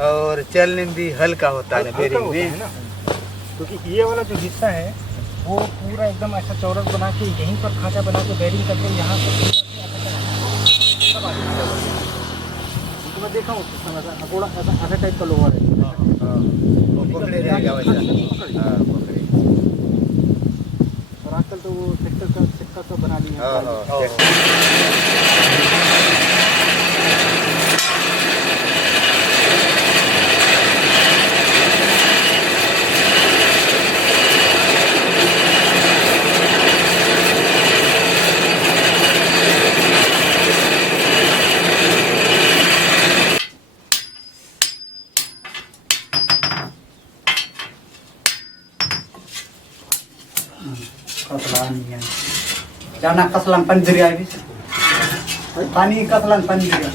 और चलने भी हल्का होता है बेरिंग में ना, क्योंकि ये वाला जो हिस्सा है वो पूरा एकदम ऐसा चौरस बना के यहीं पर खांचा बना के बेरिंग करके यहाँ से सब आ जाता है। तो मैं देखा हूँ थोड़ा ऐसा टाइप का लोहा है। पकड़े रहेगा वैसा। और आजकल तो वो ट्रैक्टर का चक्का सब बना लिया। Jangan keselang pandiri aja. Pani keselang pandiri.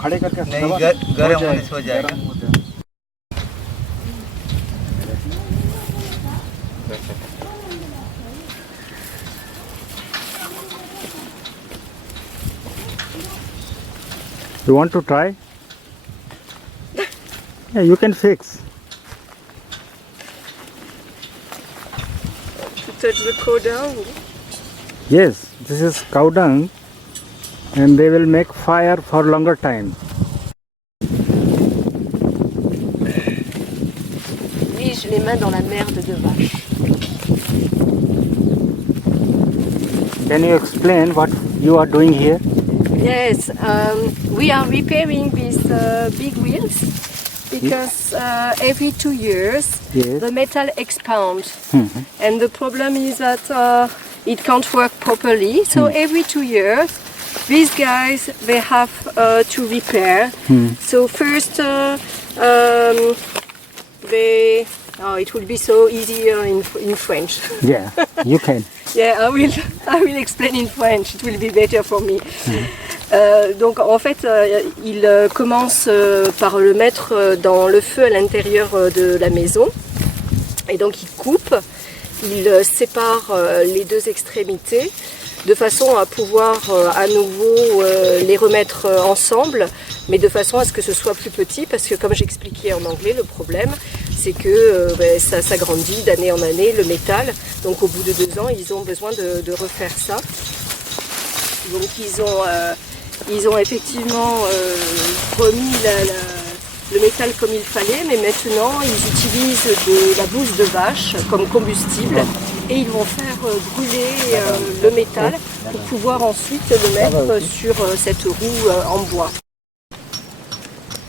खड़े करके नहीं गर्म होने से हो जाएगा। You want to try? Yeah, you can fix. To touch the cow down. Yes, this is cow dung, and they will make fire for longer time. Oui, je les mets dans la merde de vache. Can you explain what you are doing here? Yes, we are repairing these big wheels because every 2 years Yes. the metal expands, and the problem is that it can't work properly. So every 2 years, these guys they have to repair. So first, they it will be so easier in French. Yeah, you can. Yeah, I will explain in French. It will be better for me. Donc en fait, il commence par le mettre dans le feu à l'intérieur de la maison. Et donc il coupe, il sépare les deux extrémités de façon à pouvoir à nouveau les remettre ensemble, mais de façon à ce que ce soit plus petit, parce que comme j'expliquais en anglais, le problème c'est que ça s'agrandit d'année en année, le métal. Donc au bout de 2 ans, ils ont besoin de refaire ça. Donc ils ont effectivement remis le métal comme il fallait, mais maintenant ils utilisent de la bouse de vache comme combustible et ils vont faire brûler le métal pour pouvoir ensuite le mettre sur cette roue en bois.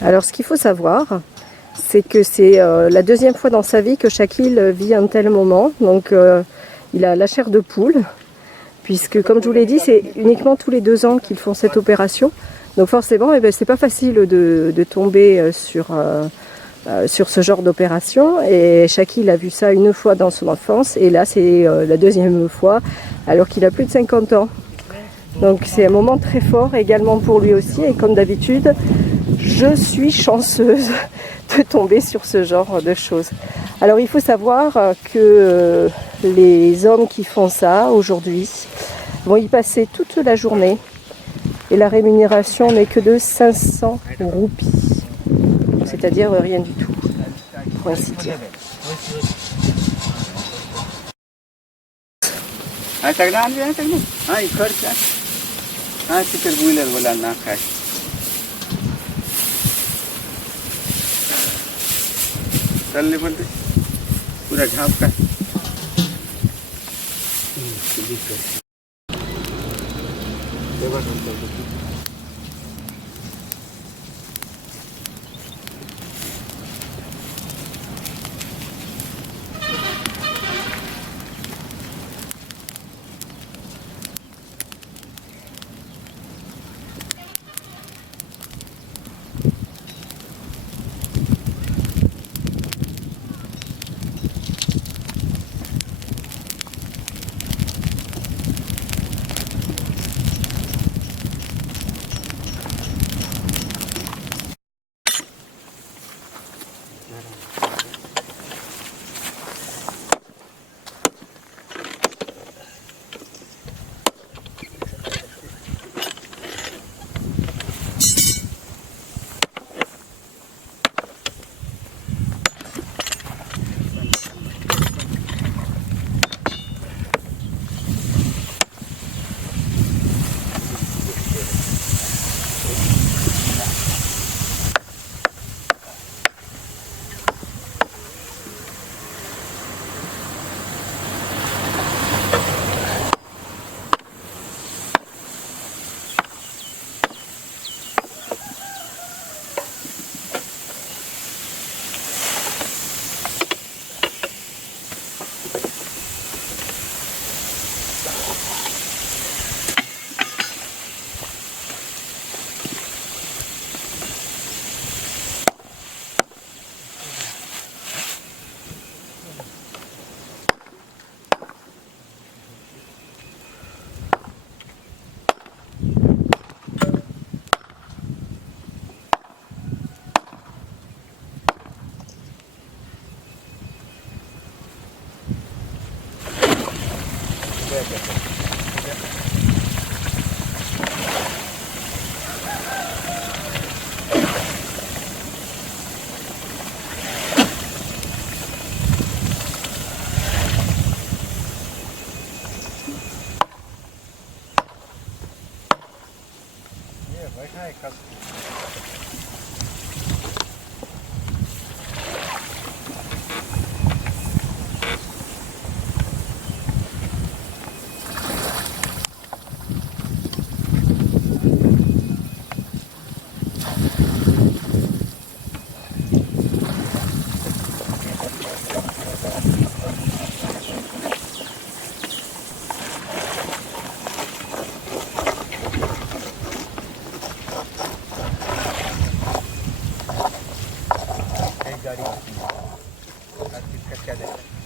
Alors ce qu'il faut savoir, c'est que c'est la deuxième fois dans sa vie que Shakil vit un tel moment. Donc il a la chair de poule, puisque comme je vous l'ai dit, c'est uniquement tous les 2 ans qu'ils font cette opération. Donc forcément, c'est pas facile de tomber sur ce genre d'opération. Et Shakil a vu ça une fois dans son enfance, et là c'est la deuxième fois, alors qu'il a plus de 50 ans. Donc c'est un moment très fort également pour lui aussi, et comme d'habitude, je suis chanceuse de tomber sur ce genre de choses. Alors il faut savoir que les hommes qui font ça aujourd'hui vont y passer toute la journée, et la rémunération n'est que de 500 roupies, c'est-à-dire rien du tout, pour ainsi dire. चलने पड़ते पूरा झाँप का गाड़ी आती है। क्या देखा